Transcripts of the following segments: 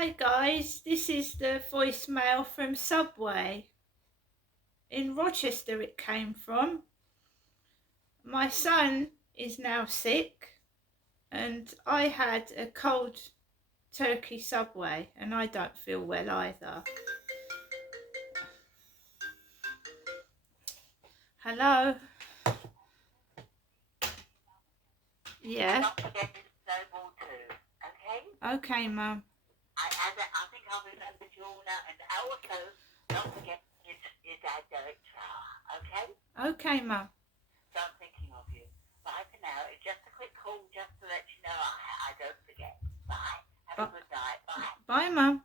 Hi guys, this is the voicemail from Subway. In Rochester it came from. My son is now sick and I had a cold turkey Subway and I don't feel well either. Hello? Yeah. Don't forget to snowball too, okay? Okay, Mum. I think I'll remember you all now. And also, don't forget your dad Derek Trower, okay? Okay, Mum. So I'm thinking of you. Bye for now. It's just a quick call just to let you know I don't forget. Bye. Have a good night. Bye. Bye, Mum.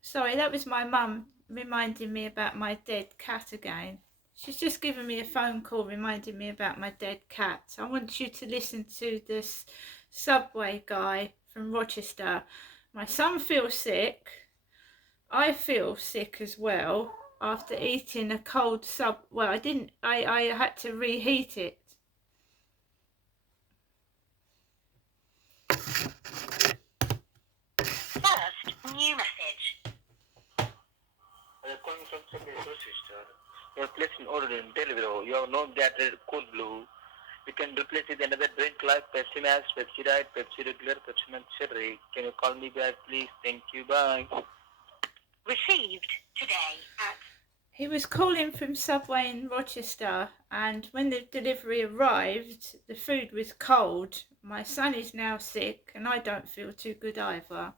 Sorry, that was my mum reminding me about my dead cat again. She's just given me a phone call reminding me about my dead cat. I want you to listen to this Subway guy from Rochester. My son feels sick. I feel sick as well after eating a cold well, I had to reheat it. First, new message. Calling from Subway Rochester. You have placed an order in Deliveroo. You have known that red cool blue. You can replace it with another drink like Pepsi Max, Pepsi Diet, Pepsi Regular, Pepsi Max Cherry. Can you call me back, please? Thank you. Bye. Received today at... He was calling from Subway in Rochester, and when the delivery arrived, the food was cold. My son is now sick, and I don't feel too good either.